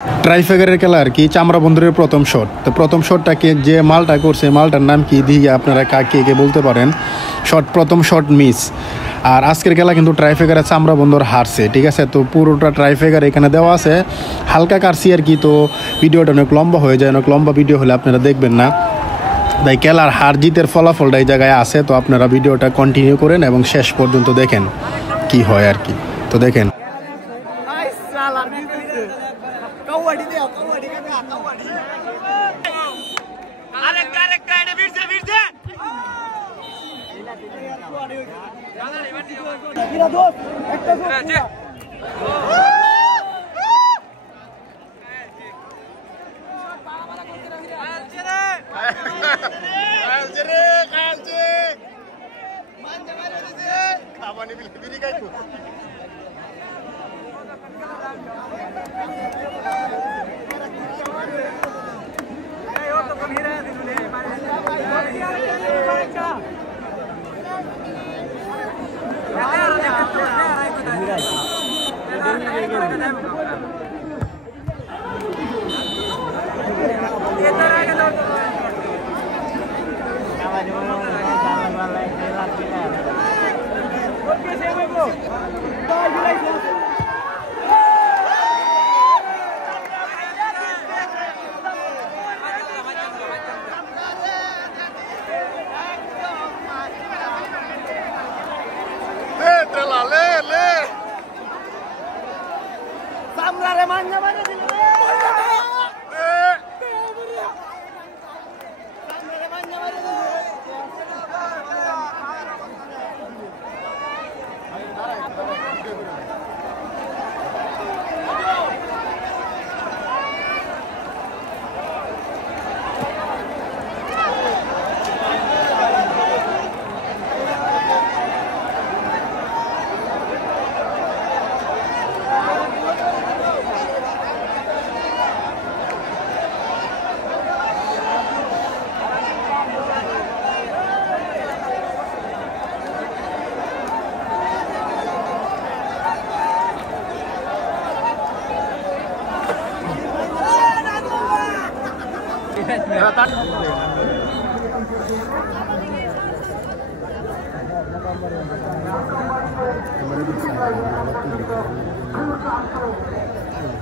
ট্রাইফেগারের খেলা আর কি, চামড়া বন্দরের প্রথম শট। তো প্রথম শটটাকে যে মালটা করছে, মালটার নাম কি দিয়ে আপনারা কে কে বলতে পারেন। প্রথম শট মিস। আর আজকের খেলা কিন্তু ট্রাইফেগারে চামড়া বন্দর হারছে, ঠিক আছে। তো পুরোটা ট্রাইফেগার এখানে দেওয়া আছে, হালকা কাটছি আর কি। তো ভিডিওটা অনেক লম্বা হয়ে যায়, অনেক লম্বা ভিডিও হলে আপনারা দেখবেন না। তাই খেলার হার জিতের ফলাফলটা এই জায়গায় আছে। তো আপনারা ভিডিওটা কন্টিনিউ করেন এবং শেষ পর্যন্ত দেখেন কি হয় আর কি। তো দেখেন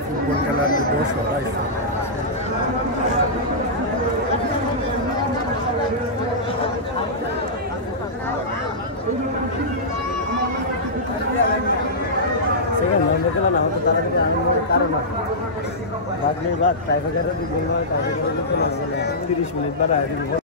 ফুটবল খেলার দর্শক না হতো তাড়াতাড়ি আনন্দের কারণ বাদ নেই বাদ ট্রাইফেগারের 30 মিনিট বাড়ায়